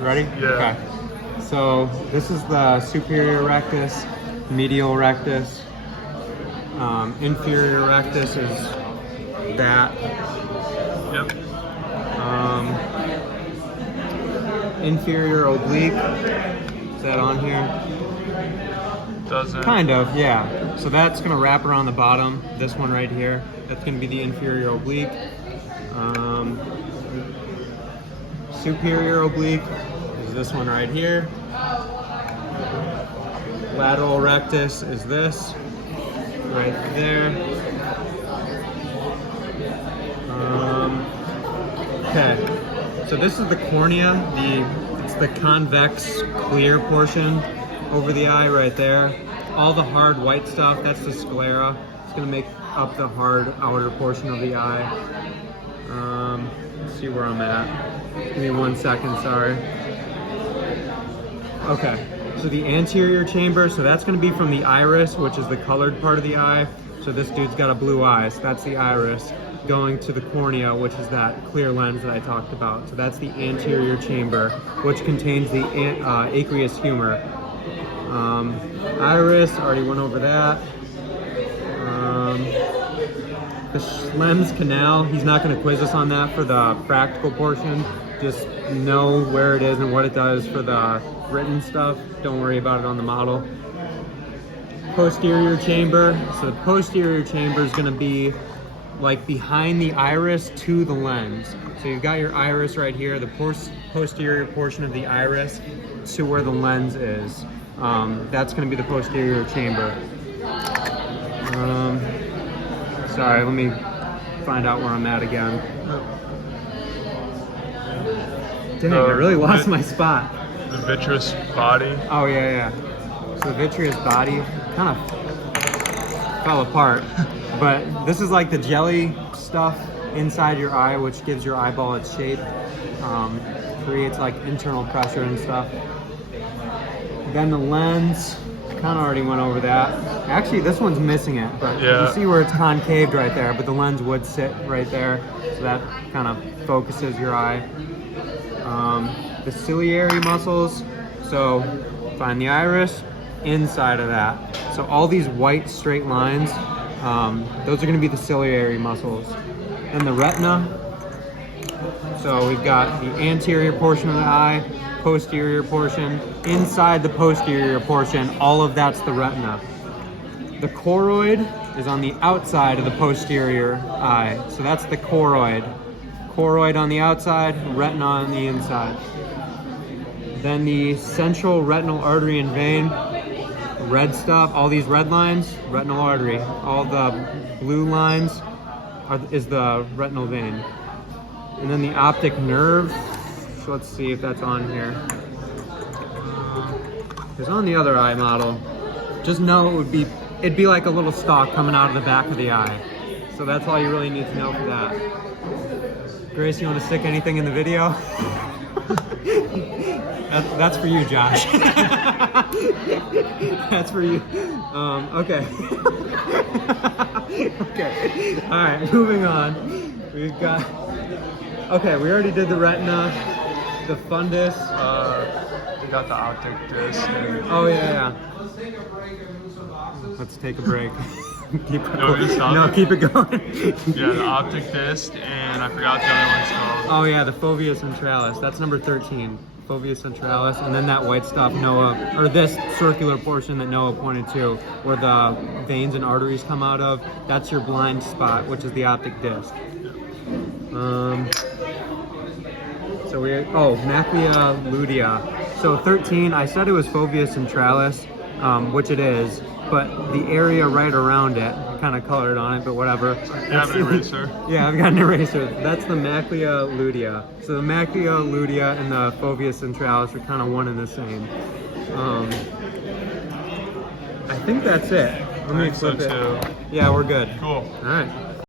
Ready? Yeah. Okay. So this is the superior rectus, medial rectus. Inferior rectus is that. Yep. Inferior oblique, is that on here? Doesn't. Kind of, yeah. So that's gonna wrap around the bottom. This one right here, that's gonna be the inferior oblique. Superior oblique is this one right here. Lateral rectus is this, right there. Okay, so this is the cornea. It's the convex clear portion over the eye right there. All the hard white stuff, that's the sclera. It's gonna make up the hard outer portion of the eye. Let's see where I'm at. Give me 1 second, sorry. Okay, so the anterior chamber, so that's gonna be from the iris, which is the colored part of the eye. So this dude's got a blue eye, so that's the iris, going to the cornea, which is that clear lens that I talked about. So that's the anterior chamber, which contains the aqueous humor. Iris, already went over that. The Schlemm's canal, he's not going to quiz us on that for the practical portion. Just know where it is and what it does for the written stuff. Don't worry about it on the model. Posterior chamber, so the posterior chamber is going to be like behind the iris to the lens. So you've got your iris right here, the posterior portion of the iris to where the lens is. That's going to be the posterior chamber. Sorry, let me find out where I'm at again. Dang, I really lost my spot. The vitreous body. Oh yeah, yeah. So the vitreous body kind of fell apart. But this is like the jelly stuff inside your eye, which gives your eyeball its shape. Creates like internal pressure and stuff. Then the lens, kind of already went over that. Actually, this one's missing it, but yeah. You see where it's concaved right there, but the lens would sit right there. So that kind of focuses your eye. The ciliary muscles, so find the iris, inside of that. So all these white straight lines, those are going to be the ciliary muscles. And the retina, so we've got the anterior portion of the eye, posterior portion, inside the posterior portion, all of that's the retina. The choroid is on the outside of the posterior eye, so that's the choroid. Choroid on the outside, retina on the inside. Then the central retinal artery and vein, red stuff, all these red lines, retinal artery. All the blue lines is the retinal vein. And then the optic nerve, so let's see if that's on here. It's on the other eye model. Just know it'd be like a little stalk coming out of the back of the eye. So that's all you really need to know for that. Grace, you want to stick anything in the video? That's for you, Josh. That's for you. Okay. Okay. All right, moving on. We've got. Okay, we already did the retina, the fundus. We got the optic disc. Oh yeah. Let's take a break. Keep it going. No, keep it going. Yeah, the optic disc, and I forgot the other one's called. Oh yeah, the fovea centralis. That's number 13. Fovea centralis, and then that white stuff Noah, or this circular portion that Noah pointed to, where the veins and arteries come out of. That's your blind spot, which is the optic disc. So macula lutea. So 13, I said it was fovea centralis, which it is, but the area right around it, kind of colored on it, but whatever. You have an eraser? Yeah, I've got an eraser. That's the macula lutea. So the macula lutea and the fovea centralis are kind of one and the same. I think that's it. Let me flip it. So too. Yeah, we're good. Cool. All right.